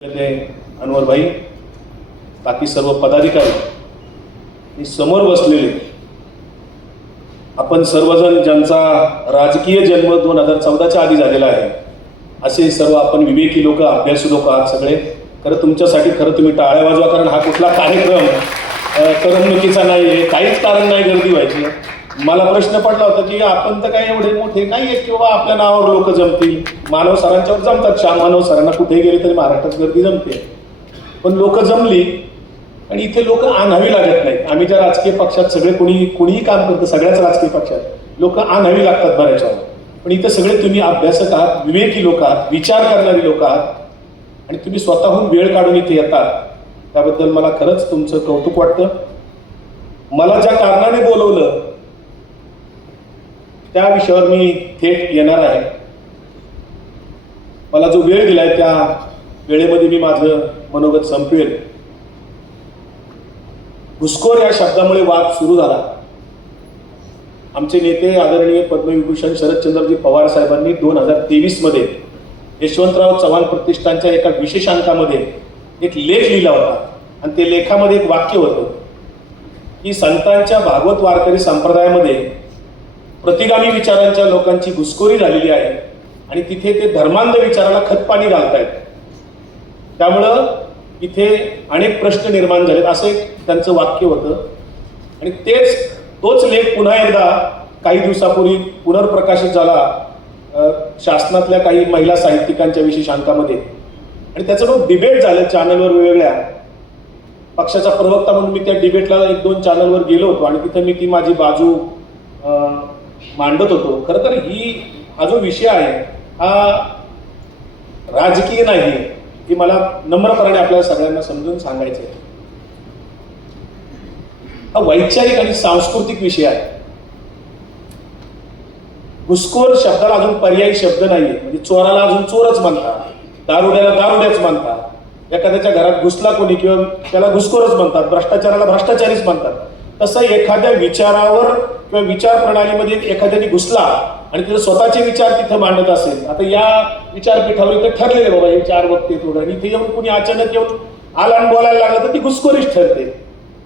अनवर भाई, बाकी सर्व पदाधिकारी समोर बसलेले, आपण सर्वजण ज्यांचा राजकीय जन्म 2014च्या आधी झालेला आहे असे सर्व आपण विवेकी लोक, अभ्यासू लोक आहात सगळे. खरं तुमच्यासाठी खरं तुम्ही टाळ्या वाजवा, कारण हा कुठला कार्यक्रम करमणुकीचा नाही आहे, काहीच कारण नाही गर्दी व्हायची. मला प्रश्न पडला होता की आपण तर काही एवढे मोठे नाही आहेत की बाबा आपल्या नावावर लोक जमतील. मानव सरांच्यावर जमतात, श्याम मानव सरांना कुठे गेले तरी महाराष्ट्रात गर्दी जमते, पण लोक जमली आणि इथे लोक आणावी लागत नाहीत. आम्ही ज्या राजकीय पक्षात सगळे कुणीही काम करतं, सगळ्याच राजकीय पक्षात लोक आणावी लागतात बऱ्याच वेळा, पण इथे सगळे तुम्ही अभ्यासक आहात, विवेकी लोक आहात, विचार करणारी लोक आहात आणि तुम्ही स्वतःहून वेळ काढून इथे येतात. त्याबद्दल मला खरंच तुमचं कौतुक वाटतं. मला ज्या कारणाने बोलवलं त्या विषयावर मी थेट येणार आहे. मला जो वेळ दिलाय त्या वेळेमध्ये मी माझं मनोगत संपवेल. घुसखोर या शब्दामुळे वाद सुरू झाला. आमचे नेते आदरणीय पद्मविभूषण शरदचंद्रजी पवार साहेबांनी 2023 मध्ये यशवंतराव चव्हाण प्रतिष्ठानच्या एका विशेषांकामध्ये एक लेख लिहिला होता आणि ते लेखामध्ये एक वाक्य होतं की संतांच्या भागवत वारकरी संप्रदायामध्ये प्रतिगामी विचारांच्या लोकांची घुसखोरी झालेली आहे आणि तिथे ते धर्मांध विचाराला खतपाणी घालतायत. त्यामुळं इथे अनेक प्रश्न निर्माण झालेत, असं एक त्यांचं वाक्य होतं. आणि तोच लेख पुन्हा एकदा काही दिवसापूर्वी पुनर्प्रकाशित झाला शासनातल्या काही महिला साहित्यिकांच्या विशेषांकामध्ये आणि त्याचं डिबेट झालं चॅनलवर. वेगवेगळ्या पक्षाचा प्रवक्ता म्हणून मी त्या डिबेटला 1-2 चॅनलवर गेलो होतो आणि तिथे मी ती माझी बाजू मांडत होतो. खरं तर हा जो विषय आहे हा राजकीय नाही आहे, हे मला नम्रपणाने आपल्याला सगळ्यांना समजून सांगायचं आहे. हा वैचारिक आणि सांस्कृतिक विषय आहे. घुसखोर शब्दाला अजून पर्यायी शब्द नाहीये. म्हणजे चोराला अजून चोरच म्हणतात, दारुड्याला दारुड्याच म्हणतात, एखाद्याच्या घरात घुसला कोणी किंवा त्याला घुसखोरच म्हणतात, भ्रष्टाचाराला भ्रष्टाचारीच म्हणतात. तसं एखाद्या विचारावर किंवा विचार प्रणालीमध्ये एखाद्याने घुसला आणि त्याचे स्वतःचे विचार तिथं मांडत असेल, आता या विचारपीठावर इथं ठरलेले बाबा हे 4 वक्ते थोडं, आणि इथे येऊन कुणी अचानक येऊन आला आणि बोलायला लागलं तर ती घुसखोरीच ठरते.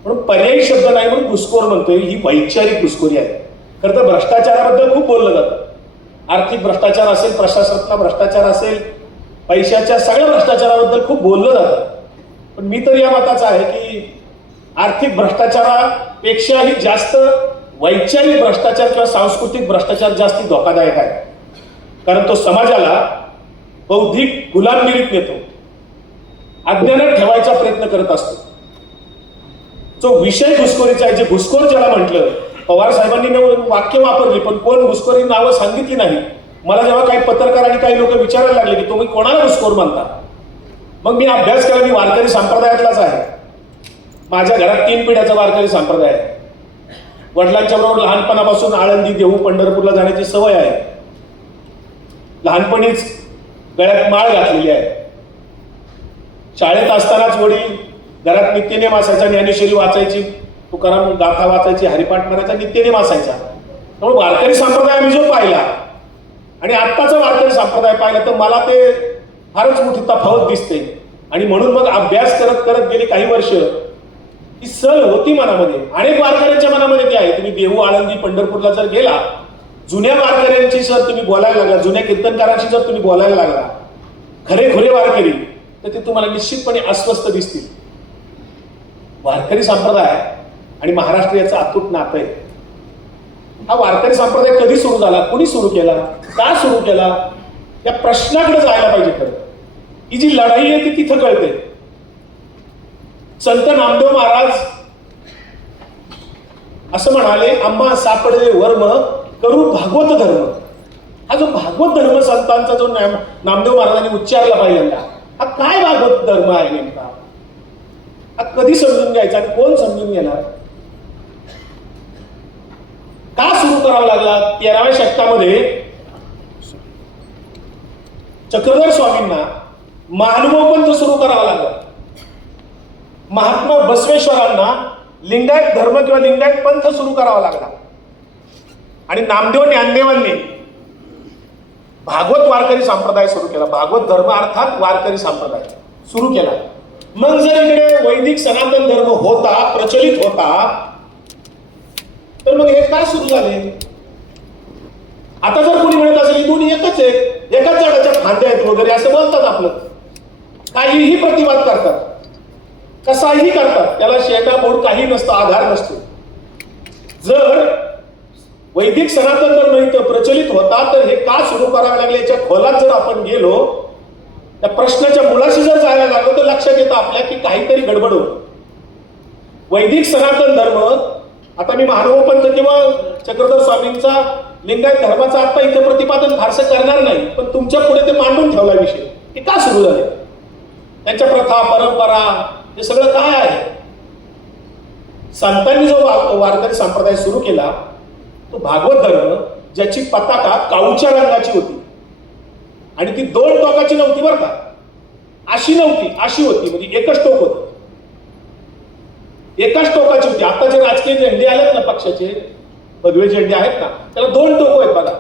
म्हणून पर्यायी शब्द नाही म्हणून घुसखोर म्हणतोय. ही वैचारिक घुसखोरी आहे. खरं तर भ्रष्टाचाराबद्दल खूप बोललं जातं. आर्थिक भ्रष्टाचार असेल, प्रशासनातला भ्रष्टाचार असेल, पैशाच्या सगळ्या भ्रष्टाचाराबद्दल खूप बोललं जातं. पण मी तर या मताचा आहे की आर्थिक भ्रष्टाचारापेक्षाही जास्त वैचारिक भ्रष्टाचार किंवा सांस्कृतिक भ्रष्टाचार जास्ती धोकादायक आहे. कारण तो समाजाला बौद्धिक गुलामगिरीत नेतो, अज्ञानात ठेवायचा प्रयत्न करत असतो. जो विषय घुसखोरीचा आहे, जे घुसखोर ज्याला म्हटलं, पवार साहेबांनी वाक्य वापरली पण कोण घुसखोरी नावं सांगितली नाही. मला जेव्हा काही पत्रकार आणि काही लोक विचारायला लागले की तुम्ही कोणाला घुसखोर म्हणता, मग मी अभ्यास केला. मी वारकरी संप्रदायातलाच आहे. माझ्या घरात 3 पिढ्याचा वारकरी संप्रदाय आहे. वडिलांच्या बरोबर लहानपणापासून आळंदी, देहू, पंढरपूरला जाण्याची सवय आहे. लहानपणीच गळ्यात माळ घातलेली आहे. शाळेत असतानाच वडील घरात नित्यनेम असायचा, ज्ञानेश्वरी वाचायची, तुकाराम गाथा वाचायची, हरिपाठ करायचा, नित्यनेम असायचा. त्यामुळे वारकरी संप्रदाय मी जो पाहिला आणि आत्ताचा वारकरी संप्रदाय पाहिला तर मला ते फारच मोठी तफावत दिसते. आणि म्हणून मग अभ्यास करत करत गेली काही वर्ष ही सल होती मनामध्ये. अनेक वारकऱ्यांच्या मनामध्ये ती आहे. तुम्ही देहू, आळंदी, पंढरपूरला जर गेला, जुन्या वारकऱ्यांची जर तुम्ही बोलायला लागला, जुन्या कीर्तनकारांशी जर तुम्ही बोलायला लागला, खरे वारकरी, तर ते तुम्हाला निश्चितपणे अस्वस्थ दिसतील. वारकरी संप्रदाय आणि महाराष्ट्र याचं अतूट नातं आहे. हा वारकरी संप्रदाय कधी सुरू झाला, कुणी सुरू केला, का सुरू केला, या प्रश्नाकडे जायला पाहिजे. खरं ही जी लढाई आहे ती तिथं कळते. संत नामदेव महाराज असं म्हणाले, आम्हा सापडले वर्म करू भागवत धर्म. हा जो भागवत धर्म संतांचा जो नामदेव महाराजांनी उच्चारला पहिल्यांदा, हा काय भागवत धर्म आहे नेमका, हा कधी समजून घ्यायचा आणि कोण समजून घेणार, का सुरू करावा लागला. 13व्या शतकामध्ये चक्रधर स्वामींना महानुभव पंथ सुरू करावा लागला. महात्मा बसवेश्वरांना लिंगायत धर्म किंवा लिंगायत पंथ सुरू करावा लागला. आणि नामदेव ज्ञानदेवांनी भागवत वारकरी संप्रदाय सुरू केला. भागवत धर्म अर्थात वारकरी संप्रदाय. सुरू केला. मग जर इकडे वैदिक सनातन धर्म होता, प्रचलित होता, तर मग हे काय सुरू झाले? आता जर कोणी म्हणत असेल ही दोन्ही एकच आहेत, एकाच झाडाच्या फांद्या आहेत वगैरे असं बोलतात, आपलं काहीही प्रतिवाद करतात, कसाही करतात, त्याला शेटा बोर्ड काही नसतं, आधार नसतो. जर वैदिक सनातन धर्म इथं प्रचलित होता तर हे का सुरू करावे लागले याच्या खोलात जर आपण गेलो, त्या प्रश्नाच्या मुळाशी जर जायला लागलो तर लक्षात येतं आपल्या की काहीतरी गडबड होत. वैदिक सनातन धर्म, आता मी महानुभाव किंवा चक्रधर स्वामींचा लिंगायत धर्माचा आता इथं प्रतिपादन फारसं करणार नाही, पण तुमच्या पुढे ते मांडून ठेवला विषय की का सुरू झाले, त्यांच्या प्रथा परंपरा हे सगळं काय आहे. संतांनी जो वारकरी संप्रदाय सुरू केला तो भागवत धर्म, ज्याची पताका काळूच्या रंगाची होती आणि ती दोन टोकाची नव्हती बरं का, अशी नव्हती, अशी होती, म्हणजे एकच टोक होत, एकाच टोकाची होती. आता जे राजकीय झेंडे आहेत ना पक्षाचे, भगवे झेंडे आहेत ना, त्याला दोन टोक आहेत बघा.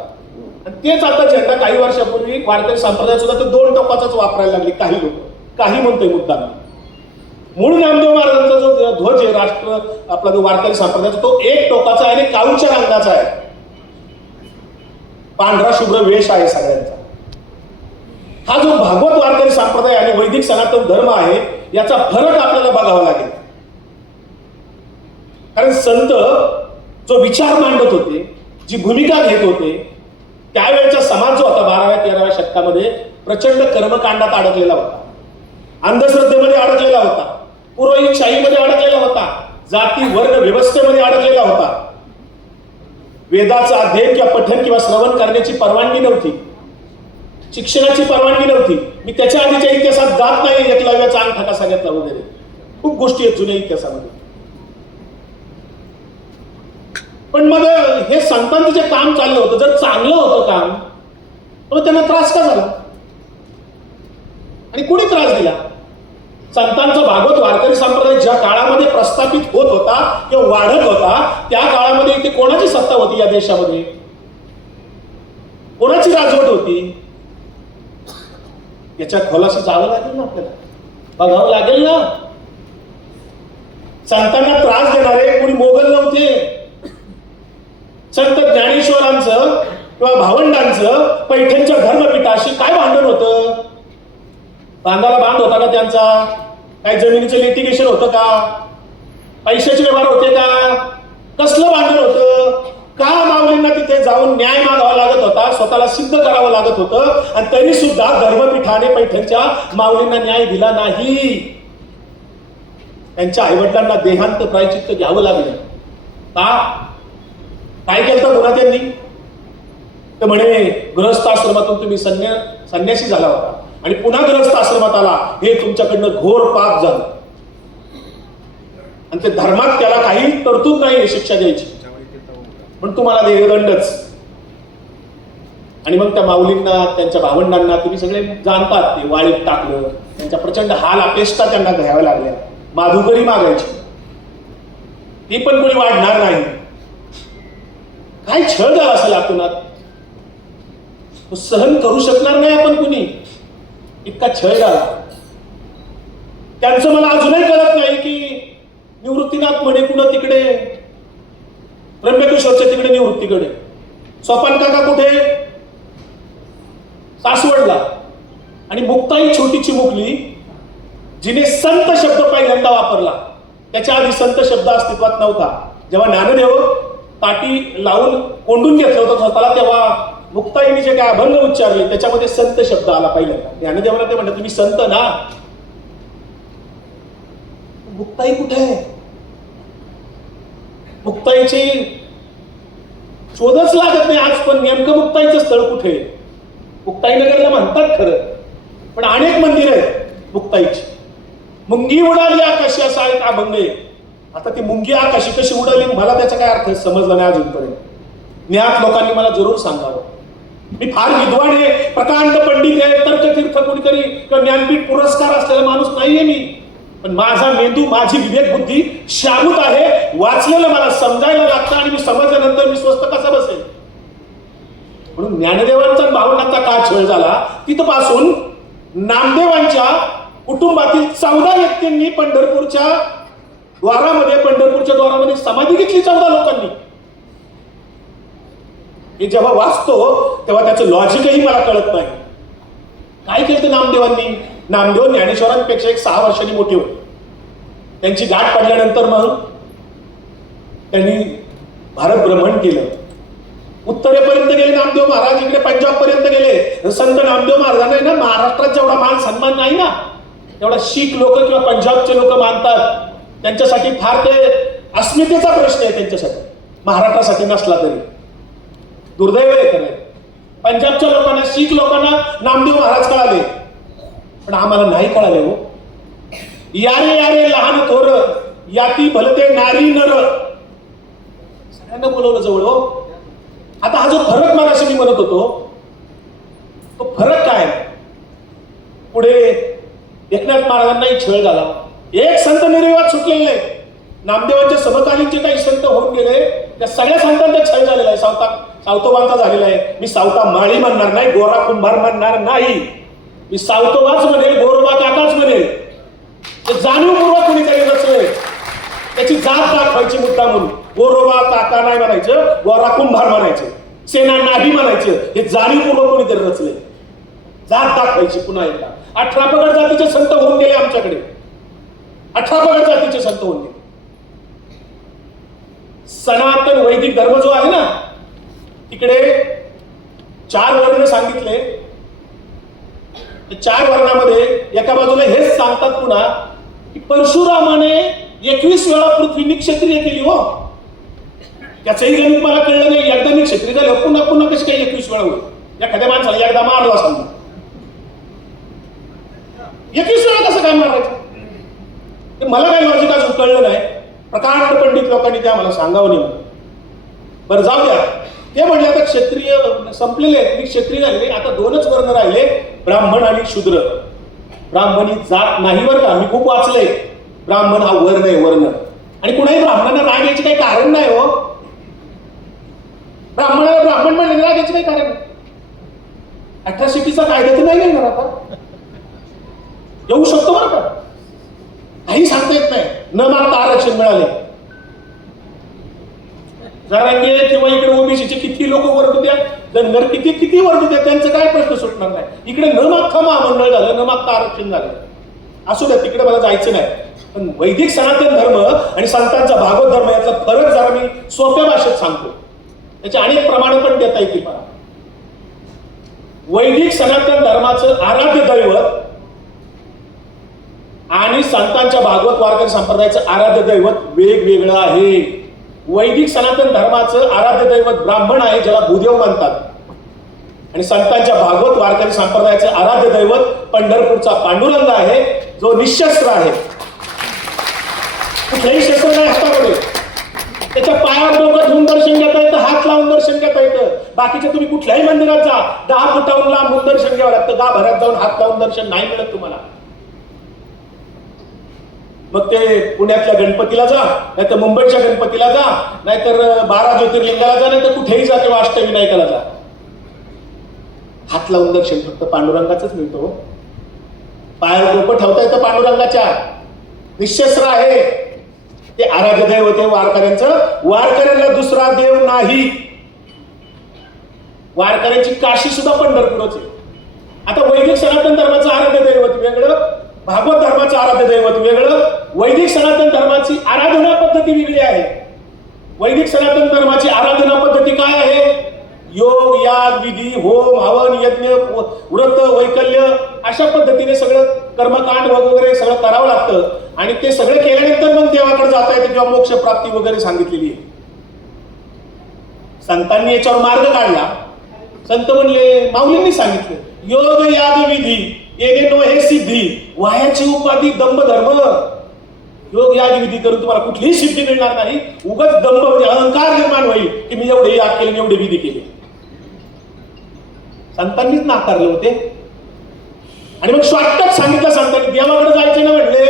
आणि तेच आता झेंडा काही वर्षापूर्वी वारकरी संप्रदाय सुद्धा तर दोन टोकाचाच वापरायला लागले काही लोक, काही म्हणतोय मुद्दाम. मूळ नामदेव महाराजांचा जो ध्वज आहे राष्ट्र आपला जो वारकरी संप्रदायाचा, तो एक टोकाचा आणि काळूच्या रंगाचा आहे, पांढरा शुभ्र वेश आहे सगळ्यांचा. हा जो भागवत वारकरी संप्रदाय आणि वैदिक सनातन धर्म आहे याचा फरक आपल्याला बघावा लागेल. कारण संत जो विचार मांडत होते, जी भूमिका घेत होते, त्यावेळेचा समाज जो होता 12व्या-13व्या शतकामध्ये प्रचंड कर्मकांडात अडकलेला होता, अंधश्रद्धेमध्ये अडकलेला होता, पुरोहितशाहीमध्ये अडकलेला होता, जाती वर्ग व्यवस्थेमध्ये अडकलेला होता. वेदाचं अध्ययन किंवा पठण किंवा श्रवण करण्याची परवानगी नव्हती, शिक्षणाची परवानगी नव्हती. मी त्याच्या आधीच्या इतिहासात जात नाही, एकलव्याचा अंगठा कसा घेतला वगैरे खूप गोष्टी आहेत जुन्या इतिहासामध्ये. पण मग हे संतांचं जे काम चाललं होतं, जर चांगलं होतं काम, तर त्यांना त्रास का झाला आणि कुणी त्रास दिला? संतांचा भागवत वारकरी संप्रदाय ज्या काळामध्ये प्रस्थापित होत होता किंवा वाढत होता, त्या काळामध्ये इथे कोणाची सत्ता होती या देशामध्ये? कोणाची राजवट होती? याच्या खोलाशी जावं लागेल ना, आपल्याला बघावं लागेल ना. संतांना त्रास देणारे कोणी मोगल नव्हते. संत ज्ञानेश्वरांचं किंवा भावंडांचं पैठणच्या धर्मपीठाशी काय भांडण होतं? बांधाला बांध होता का त्यांचा? काय जमिनीचं लिटिगेशन होतं का? पैशाचे व्यवहार होते का? कसलं भांडण होतं? का माऊलींना तिथे जाऊन न्याय मागावा लागत होता, स्वतःला सिद्ध करावं लागत होतं, आणि तरी सुद्धा धर्मपीठाने पैठणच्या माऊलींना न्याय दिला नाही. त्यांच्या आईवडिलांना देहांत प्रायचित्त घ्यावं लागलं का? काय केलं पुन्हा त्यांनी? तर म्हणे गृहस्थ आश्रमातून तुम्ही संन्यासी झाला होता आणि पुन्हा गृहस्थ आश्रमात आला, हे तुमच्याकडनं घोर पाप झालं. आणि ते धर्मात त्याला काही तरतूद नाही शिक्षा द्यायची, पण तुम्हाला देहदंडच. आणि मग त्या माऊलींना, त्यांच्या भावंडांना तुम्ही सगळे जाणतात, ते वाळीत टाकलं, त्यांच्या प्रचंड हाल अपेष्टा त्यांना घ्याव्या लागल्या, माधुकरी मागायची, ती पण कोणी वाढणार नाही. काय छळ झाला असेल आतूनात, सहन करू शकणार नाही आपण कुणी, इतका छळ झाला. त्यांचं मला अजूनही कळत नाही की निवृत्तीनाथ म्हणे कुणं तिकडे, त्र्यंबकेश्वरच्या तिकडे निवृत्तीकडे, सोपान काका कुठे? सासवडला. आणि मुक्ताई छोटी चिमुकली, जिने संत शब्द पहिल्यांदा वापरला, त्याच्या आधी संत शब्द अस्तित्वात नव्हता. जेव्हा ज्ञानदेव ताटी लावून कोंडून घेतलं होतं स्वतःला, तेव्हा मुक्ताईने जे काय अभंग उच्चारले त्याच्यामध्ये संत शब्द आला पहिल्यांदा. ज्ञानदेवाला ते म्हणतात तुम्ही संत ना. मुक्ताई कुठे आहे? मुक्ताईची शोधच लागत नाही आज पण, नेमकं मुक्ताईचं स्थळ कुठे? मुक्ताईनगरला म्हणतात खरं, पण अनेक मंदिर आहेत मुक्ताईची. मुंगी उडाली आकाशी असा एक अभंग आहे. आता ती मुंगी आकाशी कशी उडाली मला त्याचा काय अर्थ समजला नाही अजूनपर्यंत. ज्ञात लोकांनी मला जरूर सांगावं. मी फार विद्वान आहे, प्रकांड पंडित आहे, तर्कतीर्थ कोणीतरी किंवा ज्ञानपीठ पुरस्कार असलेला माणूस नाहीये मी, पण माझा मेंदू, माझी विवेक बुद्धी शाबूत आहे. वाचलेलं मला समजायला लागतं आणि मी समजल्यानंतर मी स्वस्त कसा बसेल. म्हणून ज्ञानदेवांचा भावनांचा का छळ झाला, तिथपासून नामदेवांच्या कुटुंबातील 14 व्यक्तींनी पंढरपूरच्या द्वारामध्ये समाधी घेतली 14 लोकांनी. मी जेव्हा वाचतो तेव्हा त्याचं लॉजिकही मला कळत नाही. काय केलं नामदेवांनी? नामदेव ज्ञानेश्वरांपेक्षा 6 वर्षांनी मोठे होते. त्यांची गाठ पडल्यानंतर मग त्यांनी भारत भ्रमण केलं. उत्तरेपर्यंत गेले नामदेव महाराज, इकडे पंजाब पर्यंत गेले. संत नामदेव महाराजांना ना महाराष्ट्रात जेवढा मान सन्मान नाही ना तेवढा शीख लोक किंवा पंजाबचे लोक मानतात. त्यांच्यासाठी फार ते अस्मितेचा प्रश्न आहे त्यांच्यासाठी, महाराष्ट्रासाठी नसला तरी. दुर्दैव आहे खरं. पंजाबच्या लोकांना, शीख लोकांना नामदेव महाराज कळाले, पण आम्हाला नाही कळाले. हो, यारे यारे लहान थोर याती भलते नारी नर, सगळ्यांना बोलवलं जवळ. हो, आता हा जो फरक मगाशी मी म्हणत होतो, तो फरक काय? पुढे एकनाथ महाराजांनाही छळ झाला. एक संत निर्विवाद सुटलेले नाही. नामदेवांच्या समकालीन जे काही संत होऊन गेले त्या सगळ्या संतांचा छळ झालेला आहे. सावतोबांचा झालेला आहे. मी सावता माळी म्हणणार नाही, गोरा कुंभार म्हणणार नाही. मी सावतोबाच म्हणेल, गोरोबा काकाच म्हणेल. ते जाणीवपूर्वक कोणीतरी रचलंय, त्याची जात दाखवायची मुद्दा म्हणून. गोरोबा काका नाही म्हणायचं, गोरा कुंभार म्हणायचं, सेना नाही म्हणायचं. हे जाणीवपूर्वक कोणीतरी रचलंय, जात दाखवायची. पुन्हा एकदा 18 पगड जातीचे संत होऊन गेले आमच्याकडे. 18 पगड जातीचे संत होऊन गेले. सनातन वैदिक धर्म जो आहे ना, तिकडे 4 वर्ण सांगितले. 4 वर्णामध्ये एका बाजूला हेच सांगतात पुन्हा की परशुरामाने 21 वेळा पृथ्वी क्षत्रिय केली. हो, त्याचंही गणित मला कळलं नाही. एकदा मी क्षत्रिय झालो, पुन्हा पुन्हा कशी काही 21 वेळा होईल? एखाद्या माणसाला एकदा मारला समजा, 21 वेळा कसं काय मारायचं? ते मला काही लॉजिक अजून कळलं नाही. प्रकांड पंडित लोकांनी ते आम्हाला सांगावं नाही. बरं, जाऊ द्या. ते म्हणजे आता क्षत्रिय संपलेले आहेत, मी क्षत्रिय झालेले. आता 2च वर्ण राहिले, ब्राह्मण आणि शूद्र. ब्राह्मण ही जात नाही बरं का, मी खूप वाचलंय. ब्राह्मण हा वर्ण आहे, वर्ण. आणि कुणाही ब्राह्मणांना राग यायचे काही कारण नाही. हो, ब्राह्मणाला ब्राह्मण म्हणले राग यायचे काही कारण नाही. अट्रॉसिटीचा कायदा तर नाही येणार आता. येऊ शकतो बरं का, काही सांगता येत नाही. न मागता आरक्षण मिळाले. जरांगे किंवा इकडे ओबीसीचे किती लोक वरडू द्या, धनगर किती वरडू द्या, त्यांचं काय प्रश्न सुटणार नाही. इकडे न मागता महामंडळ झालं, न मागता आरक्षण झालं. असू द्या, तिकडे मला जायचं नाही. पण वैदिक सनातन धर्म आणि संतांचा भागवत धर्म याचा फरक जरा मी सोप्या भाषेत सांगतो. त्याचे अनेक प्रमाण पण देता येतील मला. वैदिक सनातन धर्माचं आराध्य दैवत आणि संतांच्या भागवत वारकरी संप्रदायाचं आराध्य दैवत वेगवेगळं आहे. वैदिक सनातन धर्माचं आराध्य दैवत ब्राह्मण आहे, ज्याला भूदेव म्हणतात. आणि संतांच्या भागवत वारकरी संप्रदायाचं आराध्य दैवत पंढरपूरचा पांडुरंग आहे, जो निशस्त्र आहे. कुठल्याही शस्त्र नाही हातामध्ये. त्याच्या पायावर डोकं ठेवून दर्शन घेता येतं, हात लावून दर्शन घेता येतं. बाकीच्या तुम्ही कुठल्याही मंदिरात जा, 10 फुटाहून लांबून दर्शन घ्यावं लागतं. गाभाऱ्यात जाऊन हात लावून दर्शन नाही मिळत तुम्हाला. मग ते पुण्यातल्या गणपतीला जा, नाहीतर मुंबईच्या गणपतीला जा, नाहीतर 12 ज्योतिर्लिंगाला जा, नाहीतर कुठेही जा किंवा अष्टविनायकाला जा. हात लावून दर्शन फक्त पांडुरंगाचंच मिळतो. पायावर डोकं ठेवता येतं पांडुरंगाच्या. निशस्त्र आहे, ते आराध्य दैवत आहे वारकऱ्यांचं. वारकऱ्यांना दुसरा देव नाही. वारकऱ्यांची काशी सुद्धा पंढरपूरच आहे. आता वैदिक सनातन धर्माचं आराध्य दैवत वेगळं, भागवत धर्माचं आराध्य दैवत वेगळं. वैदिक सनातन धर्माची आराधना पद्धती वेगळी आहे. वैदिक सनातन धर्माची आराधना पद्धती काय आहे? योग, याग, विधी, होम, हवन, यज्ञ, व्रत, वैकल्य, अशा पद्धतीने सगळं कर्मकांड वगैरे सगळं करावं लागतं. आणि ते सगळं केल्यानंतर मग देवाकडे जाता येतं किंवा मोक्ष प्राप्ती वगैरे सांगितलेली आहे. संतांनी याच्यावर मार्ग काढला. संत म्हणले, माऊलींनी सांगितलं, योग, याग, विधी येणे नो हे सिद्धी, वायाची उपाधी दंभ धर्म. योग, याग, विधी करून तुम्हाला कुठलीही सिद्धी मिळणार नाही. उगाच दंभ म्हणजे अहंकार निर्माण होईल की मी एवढे याग केले, एवढे विधी केले. संतांनीच नाकारले होते. आणि मग शॉर्टकट सांगितलं संतांनी, देवाकडे जायचं ना म्हणले,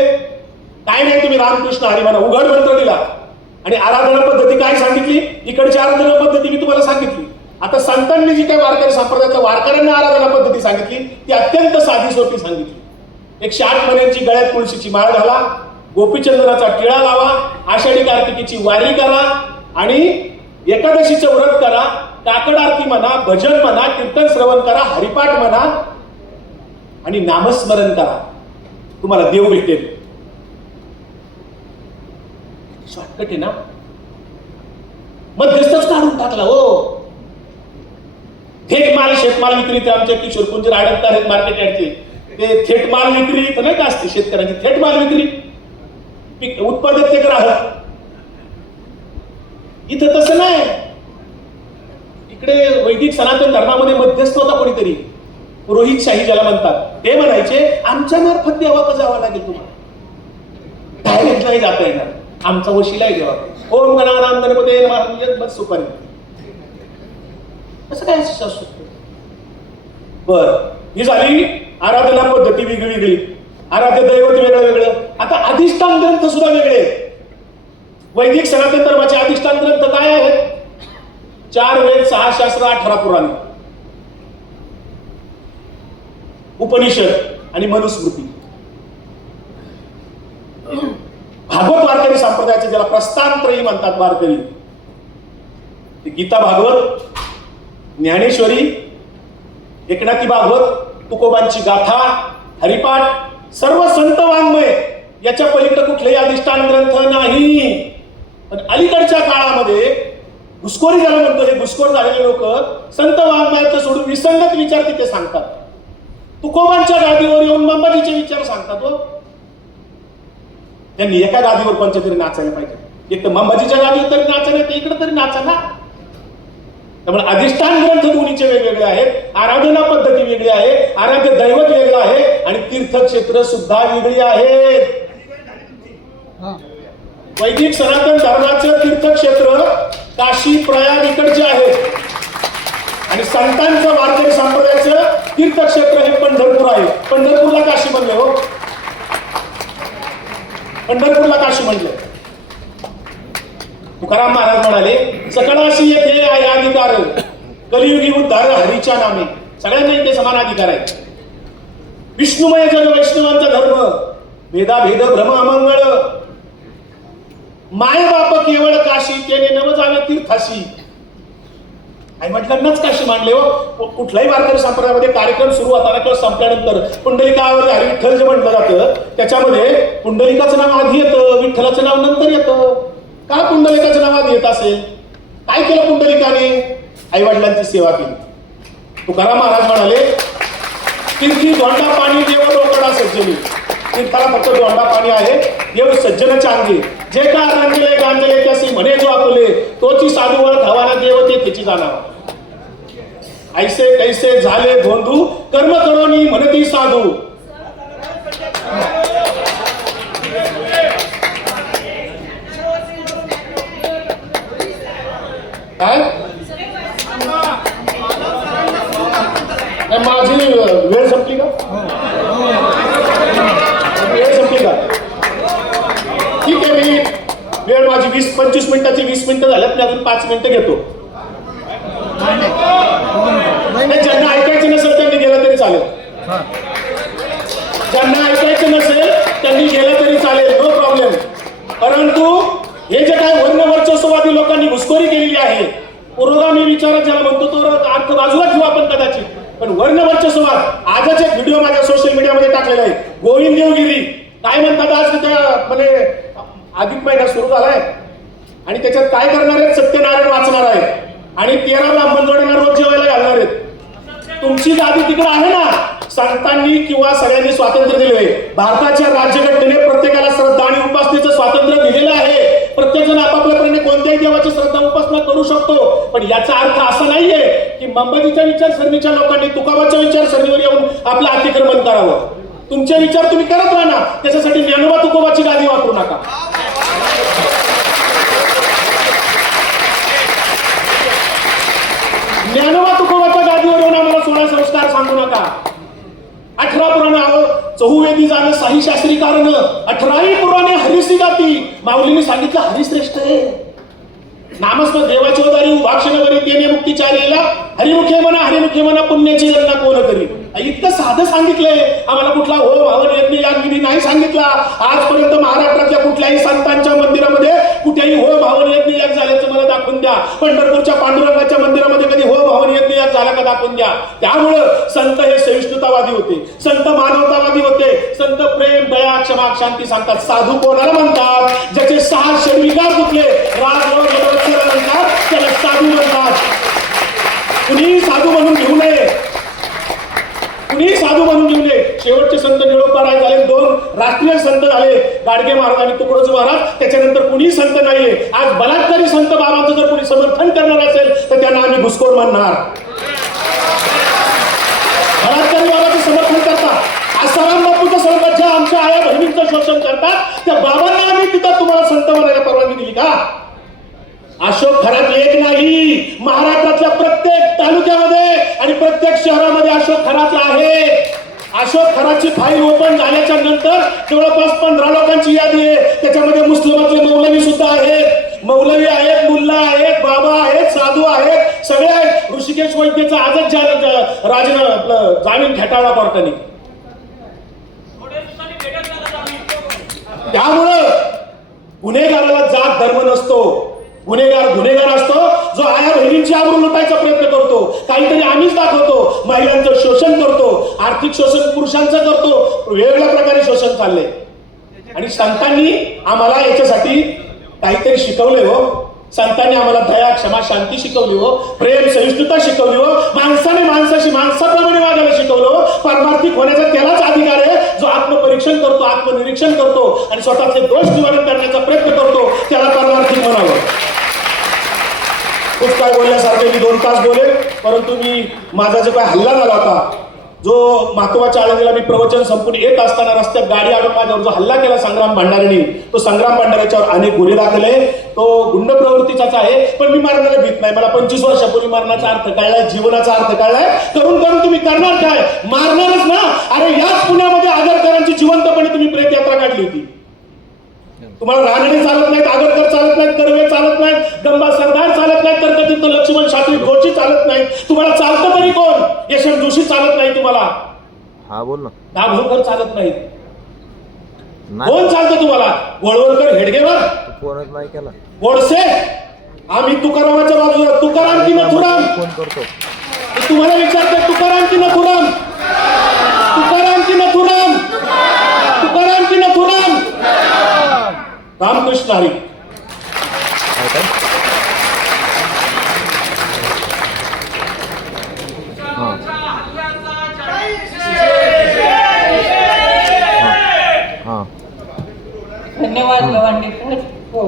काय नाही तुम्ही रामकृष्ण हरी म्हणा, उघड मंत्र दिला. आणि आराधना पद्धती काय सांगितली? इकडची आराधना पद्धती मी तुम्हाला सांगितली. आता संतांनी जी काही वारकरी संप्रदायाच्या वारकऱ्यांना आराधना पद्धती सांगितली ती अत्यंत साधी सोपी सांगितली. 108 महिन्यांची गळ्यात तुळशीची माळ घाला, गोपीचंदनाचा टिळा लावा, आषाढी कार्तिकीची वारी करा आणि एकादशीचं व्रत करा, काकड आरती म्हणा, भजन म्हणा, कीर्तन श्रवण करा, हरिपाठ म्हणा आणि नामस्मरण करा, तुम्हाला देव भेटेल. शॉर्टकट आहे ना. मध्यस्थच काढून टाकला हो. थेट माल शेतमाल विक्री, आमच्या किशोर कुंजीर आडतदार आहेत मार्केट यार्डचे, ते थेट माल विक्री तर नाही का असते शेतकऱ्यांची, थेट माल विक्री, पीक उत्पादक ते ग्राहक. इथं तसं नाही. इकडे वैदिक सनातन धर्मामध्ये मध्यस्थ होता कोणीतरी, पुरोहितशाही ज्याला म्हणतात, ते म्हणायचे आमच्या मार्फत देवाकडे जावं लागेल, तुम्हाला डायरेक्ट नाही जाता येणार, आमचा वशिला आहे देवा. ओम गणानाम गणपते नमः बस सुपारी. कसं काय असू शकतं? बर, ही झाली आराधना पद्धती वेगळी वेगळी, आराध्य दैवत वेगळं वेगळं. आता अधिष्ठान ग्रंथ सुद्धा वेगळे. वैदिक सनातन धर्माचे अधिष्ठान ग्रंथ काय आहेत? 4 वेद, 6 शास्त्र, 18 पुराण, उपनिषद आणि मनुस्मृती. भागवत वारकरी संप्रदायाचे ज्याला प्रस्थानत्रयी म्हणतात वारकरी, ते गीता भागवत, ज्ञानेश्वरी, एकनाथी भागवत, तुकोबांची गाथा, हरिपाठ, सर्व संत वाङ्मय, याच्या पलीकडे कुठलेही अधिष्ठान ग्रंथ नाही. पण अलीकडच्या काळामध्ये घुसखोरी ज्याला म्हणतो, हे घुसखोर झालेले लोक संत वाङ्मयाचं सोडून विसंगत विचार तिथे सांगतात. तुकोबांच्या गादीवर येऊन मंबाजीचे विचार सांगतात. हो, त्यांनी एका गादीवर कोणत्या तरी नाचायला पाहिजे. एक तर मंबाजीच्या गादीवर तरी नाचायला, ते इकडे तरी नाचा ना. त्यामुळे अधिष्ठान ग्रंथ दोन्हीचे वेगवेगळे आहेत, आराधना पद्धती वेगळी आहे, आराध्य दैवत वेगळं आहे आणि तीर्थक्षेत्र सुद्धा वेगळी आहेत. वैदिक सनातन धर्माचं तीर्थक्षेत्र काशी प्रयाग इकडचे आहेत आणि संतांचं वारकरी संप्रदायाचं तीर्थक्षेत्र हे पंढरपूर आहे. पंढरपूरला काशी म्हणले. हो, पंढरपूरला काशी म्हणलं. तुकाराम महाराज म्हणाले, सकळाशी येथे आहे अधिकार, कलियुगी उद्धार हरीच्या नामे. सगळ्यांना इथे समान अधिकार आहे. विष्णुमय जग वैष्णवांचा धर्म, भेदाभेद भ्रम अमंगळ, माय बाप केवळ काशी, त्याने नव जावे तीर्थाशी. आई म्हटल्यानंच काशी मांडले. हो, कुठल्याही वारकरी संप्रदायामध्ये कार्यक्रम सुरू होताना किंवा संपल्यानंतर पुंडलिकावर हरिविठ्ठल जे म्हटलं जातं, त्याच्यामध्ये पुंडलिकाचं नाव आधी येतं, विठ्ठलाचं नाव नंतर येतं. का पुंडलिकाचं नाव आधी येत असेल? काय केलं पुंडलिकाने? आई वडिलांची सेवा केली. तुकाराम महाराज म्हणाले, तीर्थी धोंडा पाणी देव डोकडा सज्जनी. तीर्थाला फक्त धोंडा पाणी आहे, देव सज्जनाच्या अंगी. जे का रंगले गांजले त्यासी म्हणे जो आपले, तोची साधू वळ धावाना देव ते त्याची जाणावा. ऐसे कैसे झाले धोंदू, कर्म करोनी म्हणती साधू. काय माझी वेळ संपली का? वेळ संपली का? ठीक आहे, मी वेळ माझी 20-25 मिनिटाची 20 मिनिटं झाल्यात, मी अजून 5 मिनिटं घेतो. ज्यांना ऐकायचं नसेल त्यांनी गेलं तरी चालेल. ज्यांना ऐकायचं नसेल त्यांनी गेलं तरी चालेल, नो प्रॉब्लेम. परंतु हे जे काय वर्णवर्चस्ववादी लोकांनी घुसखोरी केलेली आहे, पुरोगामी विचारात ज्याला म्हणतो तो अर्थ बाजूला ठेवू आपण कदाचित, पण वर्णवर्चस्ववाद. आजच एक व्हिडिओ माझ्या सोशल मीडियामध्ये टाकलेला आहे. गोविंद देवगिरी काय म्हणतात, आज त्या म्हणजे अधिक महिना सुरू झालाय आणि त्याच्यात काय करणार आहेत, सत्यनारायण वाचणार आहे आणि 13 ब्राह्मण जोड्यांना रोज जेवायला घालणार आहेत. तुमची गादी तिकडे आहे ना. संतांनी किंवा सगळ्यांनी स्वातंत्र्य दिले. भारताच्या राज्यघटनेने प्रत्येकाला श्रद्धा आणि उपासनेचं स्वातंत्र्य दिलेलं आहे. प्रत्येक जण आपापल्याप्रमाणे कोणत्याही देवाची श्रद्धा उपासना करू शकतो. पण याचा अर्थ असा नाहीये की मंबाजीच्या विचारसरणीच्या लोकांनी तुकोबाच्या विचारसरणीवर येऊन आपलं अतिक्रमण करावं. तुमचे विचार तुम्ही करत राहा ना, त्याच्यासाठी ज्ञानोबा तुकोबाची गादी वापरू नका. ज्ञानोबा तुकोबाच्या गादीवर येऊन आम्हाला 16 संस्कार सांगू नका. 18 पुराणे चहुवेदी जाणं साही शास्त्री कारण, 18ही पुराणे हरिसी गाती. माऊलीने सांगितलं हरिश्रेष्ठ आहे. नामस्मृत देवाची उदारी उभाक्षणवरी तेने मुक्तीचारीला, हरिमुखे म्हणा पुण्याची गणना कोण करी. इतकं साधं सांगितलंय आम्हाला. कुठला हो भावन यज्ञ याग विधी नाही सांगितला आजपर्यंत. महाराष्ट्रातल्या कुठल्याही संतांच्या मंदिरामध्ये कुठेही हो भावन यज्ञ याग झाल्याचं मला दाखवून द्या. पंढरपूरच्या पांडुरंगाच्या मंदिरामध्ये कधी हो भावन यज्ञ याग झाला का दाखवून द्या. त्यामुळं संत हे सहिष्णुतावादी होते, संत मानवतावादी होते, संत प्रेम दया क्षमा शांती सांगतात. साधू कोणाला म्हणतात? ज्याचे 6 शरीरविकार दुखले, राग म्हणतात त्याला साधू म्हणतात. कुणी साधू म्हणून घेऊ नये, कुणी साधू म्हणून घेऊ नये. शेवटचे संत निळोपाराय झाले, 2 राष्ट्रीय संत झाले, गाडगे महाराज आणि तुकडोजी महाराज. त्याच्यानंतर कुणी संत नाहीये. आज बलात्कारी संत बाबांचं जर कोणी समर्थन करणार असेल तर त्यांना आम्ही घुसखोर म्हणणार. बलात्कारी बाबाचं समर्थन करतात, आसाराम बापूचं समर्थन, ज्या आमच्या आया बहिणींचं शोषण करतात त्या बाबांना आम्ही तिथं तुम्हाला संत म्हणायला परवानगी दिली का? अशोक खरात एक नाही, महाराष्ट्रातल्या प्रत्येक तालुक्यामध्ये आणि प्रत्येक शहरामध्ये अशोक खरात आहे. अशोक खराची फाईल ओपन झाल्याच्या नंतर जवळपास 15 लोकांची यादी आहे. त्याच्यामध्ये मुस्लिमातले मौलवी सुद्धा आहेत, मौलवी आहेत, मुल्ला आहेत, बाबा आहेत, साधू आहेत, सगळे आहेत. ऋषिकेश वैद्यचा आजच जामीन खेटाळला कोर्टाने. त्यामुळं गुन्हेगाराला जात धर्म नसतो. गुन्हेगार असतो जो आया बहिणींची आबरू लुटायचा प्रयत्न करतो, काहीतरी आम्हीच दाखवतो, महिलांचं शोषण करतो, आर्थिक शोषण पुरुषांचं करतो, वेगवेगळ्या प्रकारे शोषण चाललंय. आणि संतांनी आम्हाला याच्यासाठी काहीतरी शिकवलंय हो. संतांनी आम्हाला दया क्षमा शांती शिकवली हो, प्रेम सहिष्णुता शिकवली हो, माणसाने माणसाशी माणसाप्रमाणे वागायला शिकवलं हो. परमार्थिक होण्याचा त्यालाच अधिकार आहे जो आत्मपरीक्षण करतो, आत्मनिरीक्षण करतो आणि स्वतःचे दोष निवारण करण्याचा प्रयत्न करतो, त्याला परमार्थिक म्हणावं. खूप काय बोलण्यासारखे मी 2 तास बोले, परंतु मी माझा जो काय हल्ला झाला होता, जो महत्वाच्या आळंदीला मी प्रवचन संपून येत असताना रस्त्यात गाडी आणून माझ्यावर जो हल्ला केला संग्राम भंडारेंनी, तो संग्राम भंडारेच्यावर अनेक गुन्हे दाखल आहे. तो गुंड प्रवृत्तीचाच आहे, पण मी मरणाला भीत नाही. मला 25 वर्षापूर्वी मरणाचा अर्थ कळलाय, जीवनाचा अर्थ कळलाय. करून तुम्ही करणार काय? मारणारच ना. अरे याच पुण्यामध्ये आगरकरांची जिवंतपणे तुम्ही प्रेतयात्रा काढली होती. तुम्हाला रानडे चालत नाहीत, आगरकर चालत नाहीत, कर्वे चालत नाहीत, गंबा सरदार चालत नाहीत, तर्कतीर्थ लक्ष्मण शास्त्री घोषी चालत नाहीत. तुम्हाला चालतं तरी कोण? यशवंत जोशी चालत नाही तुम्हाला. हा बोल ना. दाभोळकर चालत नाहीत. कोण चालतं तुम्हाला? गोळवलकर, हेडगेवर, कोणच नाही केला. गोडसे. आम्ही तुकारामाच्या बाजूला. तुकाराम की नथुराम? फोन करतो. तुम्हाला विचारतो, तुकाराम की नथुराम? तुकाराम की नथुराम? तुकाराम की नथुराम? रामकृष्ण हरी. धन्यवाद गवांडेकर. हो.